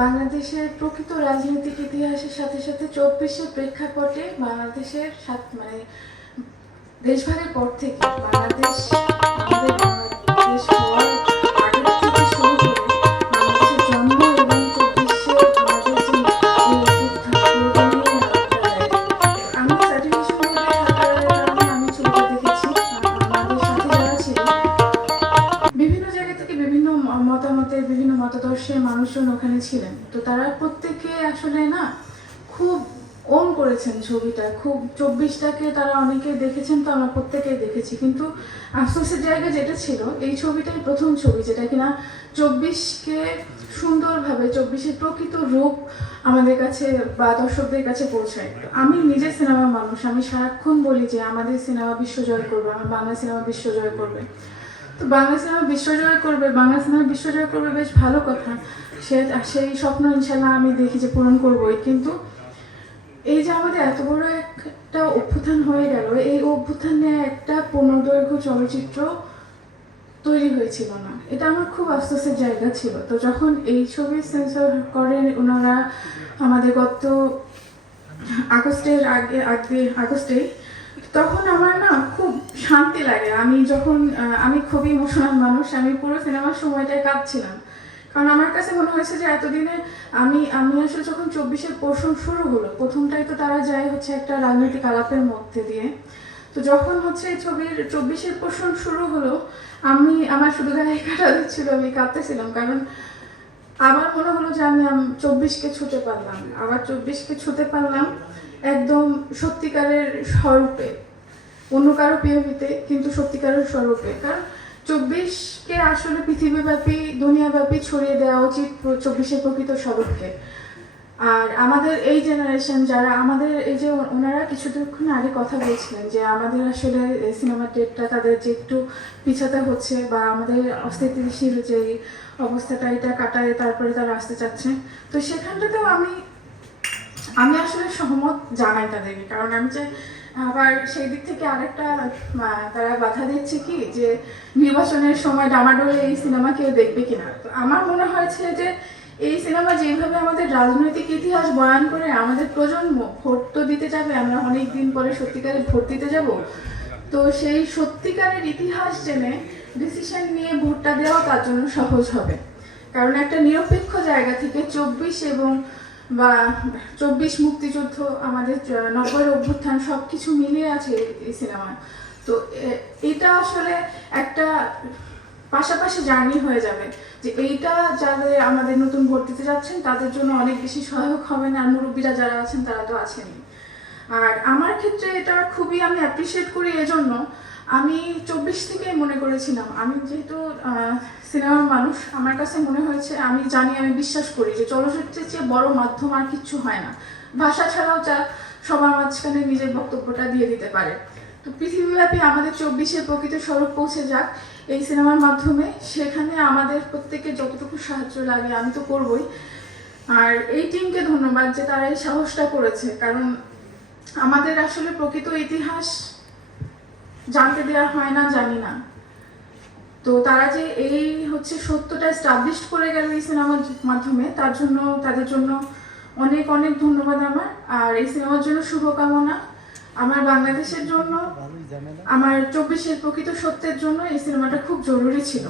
বাংলাদেশের প্রকৃত রাজনৈতিক ইতিহাসের সাথে সাথে ২৪-এর প্রেক্ষাপটে বাংলাদেশের মানে দেশভাগের পর থেকে বাংলাদেশ আমাদের বাংলাদেশ হওয়ার আগের থেকে শুরু করে বাংলাদেশের জন্ম এবং ২৪-এর আমাদের যে আমি সার্টিফিকেশন থাকার কারণে আমি ছবিটা দেখেছি। আমাদের সাথে যারা ছিল বিভিন্ন জায়গা থেকে বিভিন্ন মতামতের বিভিন্ন মতাদর্শের মানুষজন ওখানে ছিলেন, তো তারা প্রত্যেকে আসলে না খুব ওন করেছেন ছবিটা। খুব ২৪টাকে তারা অনেকে দেখেছেন, তো আমরা প্রত্যেকেই দেখেছি। কিন্তু আফসোসের জায়গা যেটা ছিল, এই ছবিটাই প্রথম ছবি যেটা কিনা ২৪কে সুন্দরভাবে ২৪-এর প্রকৃত রূপ আমাদের কাছে বা দর্শকদের কাছে পৌঁছায়। আমি নিজে সিনেমার মানুষ, আমি সারাক্ষণ বলি যে আমাদের সিনেমা বিশ্বজয় করবে, আমার বাংলা সিনেমা বিশ্বজয় করবে। তো বাংলা সিনেমা বিশ্বজয় করবে, বাংলা সিনেমা বিশ্বজয় করবে, বেশ ভালো কথা। সেই স্বপ্ন ইনশাল্লাহ আমি দেখি যে পূরণ করবোই। কিন্তু এই যে আমাদের এত বড় একটা অভ্যুত্থান হয়ে গেল, এই অভ্যুত্থানে একটা পূর্ণদৈর্ঘ্য চলচ্চিত্র তৈরি হয়েছিল না, এটা আমার খুব আফসোসের জায়গা ছিল। তো যখন এই ছবি সেন্সর করেন ওনারা আমাদের গত আগস্টে, তখন আমার না খুব শান্তি লাগে। আমি খুবই ইমোশনাল মানুষ, আমি পুরো সিনেমার সময়টায় কাঁদছিলাম। কারণ আমার কাছে মনে হয়েছে যে এতদিনে আমি আসলে যখন ২৪-এর পোর্শন শুরু হলো, প্রথমটাই তো তারা যায় হচ্ছে একটা রাজনৈতিক আলাপের মধ্যে দিয়ে। তো যখন হচ্ছে ছবির ২৪-এর পোর্শন শুরু হলো, আমার শুধু গায়ে কাটা দিচ্ছিল, আমি কাঁদতেছিলাম। কারণ আমার মনে হলো যে আমি ২৪কে ছুঁতে পারলাম, আবার ২৪কে ছুঁতে পারলাম একদম সত্যিকারের স্বরূপে, অন্য কারো পিওভিতে, কিন্তু সত্যিকারের স্বরূপে। কারণ ২৪কে আসলে পৃথিবীব্যাপী দুনিয়াব্যাপী ছড়িয়ে দেওয়া উচিত ২৪-এর প্রকৃত স্বরূপকে। আর আমাদের এই জেনারেশন যারা আমাদের এই যে ওনারা কিছুক্ষণ আগে কথা বলছিলেন যে আমাদের আসলে সিনেমার ডেটটা তাদের যে একটু পিছাতে হচ্ছে, বা আমাদের অস্থিতিশীল যে অবস্থাটা এটা কাটায় তারপরে তারা আসতে চাচ্ছে। তো সেখানটাতেও আমি আসলে সহমত জানাই তাদেরকে। কারণ আমি চাই, আবার সেই দিক থেকে আরেকটা তারা বাধা দিচ্ছে কি যে নির্বাচনের সময় ডামাডোলে এই সিনেমা কেউ দেখবে কিনা। তো আমার মনে হয়েছে যে এই সিনেমা যেভাবে আমাদের রাজনৈতিক ইতিহাস বয়ান করে আমাদের প্রজন্ম ভোট তো দিতে যাবে, আমরা অনেক দিন পরে সত্যিকারের ভোট দিতে যাব। তো সেই সত্যিকারের ইতিহাস জেনে ডিসিশন নিয়ে ভোটটা দেওয়া তার জন্য সহজ হবে। কারণ একটা নিরপেক্ষ জায়গা থেকে ২৪ এবং বা ২৪ মুক্তিযুদ্ধ, আমাদের ৯০-এর অভ্যুত্থান, সব কিছু মিলিয়ে আছে এই সিনেমায়। তো এটা আসলে একটা পাশাপাশি জার্নি হয়ে যাবে, যে এইটা যাদের আমাদের নতুন ভোট দিতে যাচ্ছেন তাদের জন্য অনেক বেশি সহায়ক হবেন, আর মুরব্বীরা যারা আছেন তারা তো আছেনই। আর আমার ক্ষেত্রে এটা খুবই আমি অ্যাপ্রিসিয়েট করি। এজন্য আমি ২৪ থেকেই মনে করেছিলাম, আমি যেহেতু সিনেমার মানুষ, আমার কাছে মনে হয়েছে, আমি জানি, আমি বিশ্বাস করি যে চলচ্চিত্রের চেয়ে বড় মাধ্যম আর কিচ্ছু হয় না। ভাষা ছাড়াও যা সবার মাঝখানে নিজের বক্তব্যটা দিয়ে দিতে পারে। তো পৃথিবীব্যাপী আমাদের ২৪-এর প্রকৃত স্বরূপ পৌঁছে যাক এই সিনেমার মাধ্যমে, সেখানে আমাদের প্রত্যেকের যতটুকু সাহায্য লাগে আমি তো করবই। আর এই টিমকে ধন্যবাদ যে তারা এই সাহসটা করেছে। কারণ আমাদের আসলে প্রকৃত ইতিহাস জানতে দেওয়া হয় না, জানি না। তো তারা যে এই হচ্ছে সত্যটা এস্টাবলিশ করে গেল এই সিনেমার মাধ্যমে, তাদের জন্য অনেক অনেক ধন্যবাদ আমার। আর এই সিনেমার জন্য শুভকামনা। আমার বাংলাদেশের জন্য, আমার ২৪-এর প্রকৃত সত্যের জন্য এই সিনেমাটা খুব জরুরি ছিল।